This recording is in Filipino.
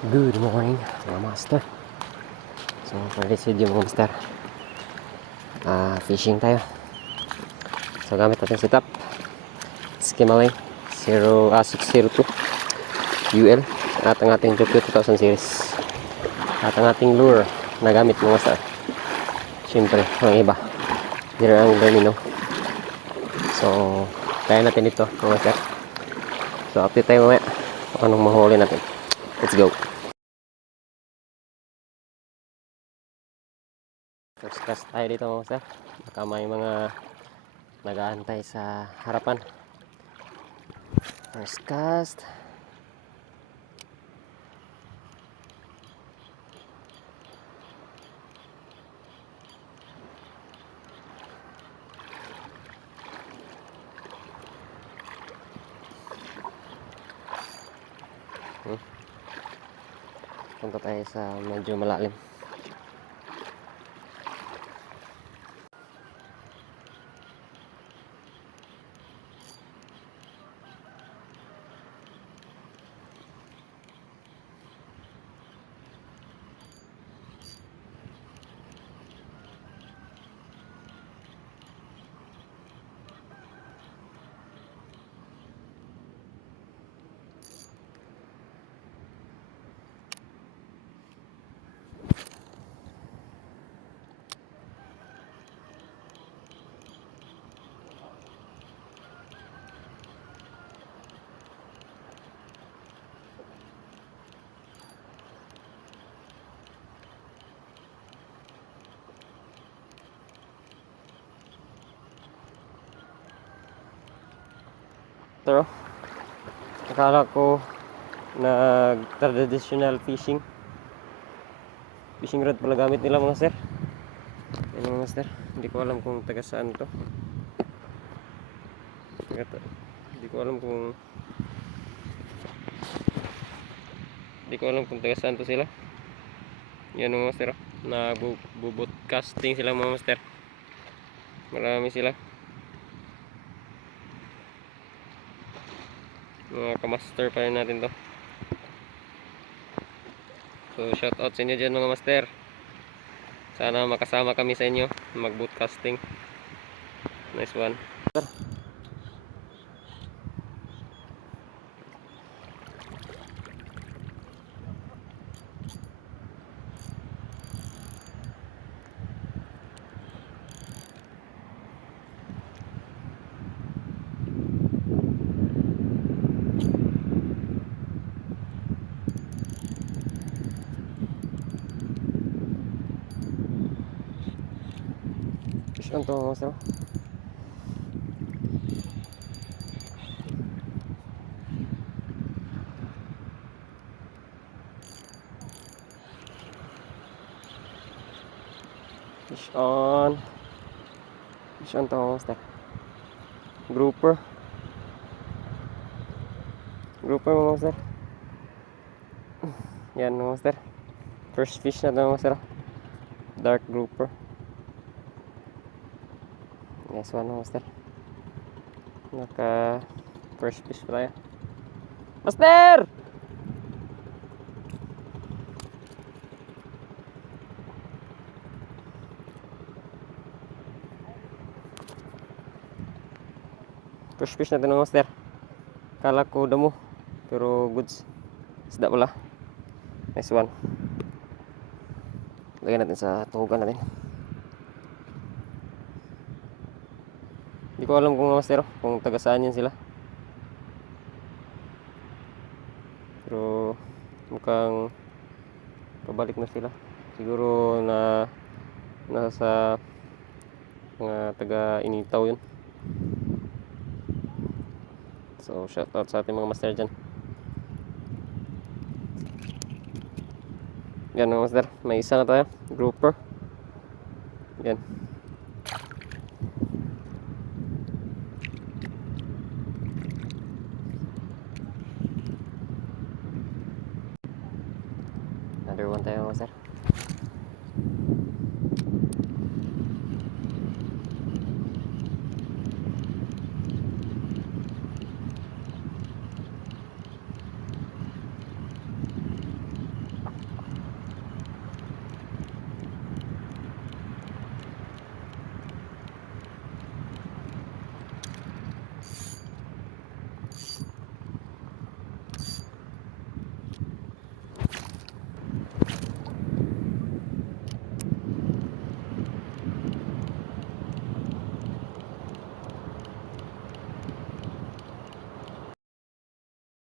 Good morning mga master. So for this video mga master, fishing tayo. So gamit natin setup Skimaling 602 UL at ang ating Jokyo 2000 series at ang ating lure na gamit mga master. Siyempre ang iba dire ang domino. So kaya natin ito mga master. So update tayo mamaya kung anong mahuli natin. Let's go. First cast tayo dito mga master. Baka may mga nag-aantay sa harapan. First cast. Punta tayo sa medyo malalim. Pero akala ko nag-traditional fishing rod pala gamit nila mga sir. Yan mga master, hindi ko alam kung taga saan to. Hindi ko alam kung taga saan to sila. Yan mga master, na bubot casting sila mga master. Marami sila. Mga kamaster pa rin natin to. So shout out sa inyo dyan mga master. Sana makasama kami sa inyo mag boat casting. Nice one. Fish on to mga master. Fish on to mga master. Grouper mga master. Yan mga master, first fish na ito mga master. Dark grouper. Nice one mga master. Naka first fish pa tayo master. First fish natin mga master. Kala ko damo pero goods. Isda pala. Nice one. Lagyan natin sa tuhugan natin. Hindi ko alam kung master kung taga saan yan sila. Pero mukhang pabalik na sila. Siguro na nasa mga taga Initaw yun. So shout out sa ating mga master dyan. Yan mga master, may isa na tayo, grouper. Yan. Another one tayo mga master.